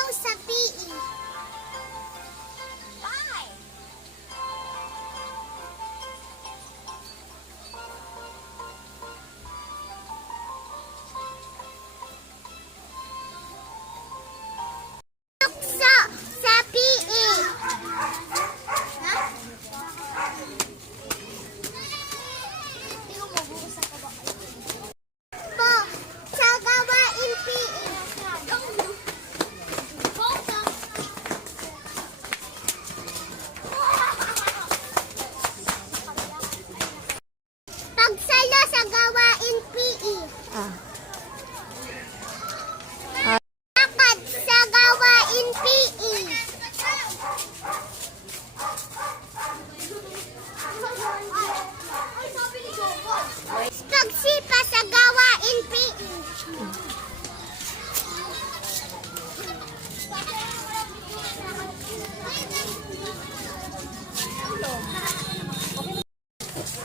Sayaw sa PE. Tukso sa PE. Po sa gawain PE. Pagsalo sa gawain PE. Lakad sa gawain PE. Pagsipa sa gawain PE.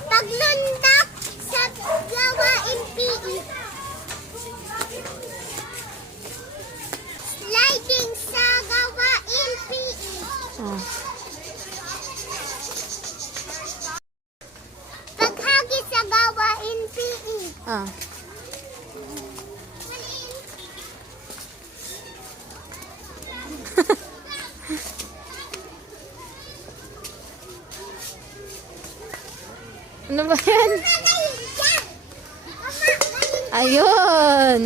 Paglundak sa gawain PE. Sliding sa gawain PE. Paghagi sa gawain PE. Ano ba yan? Ayun.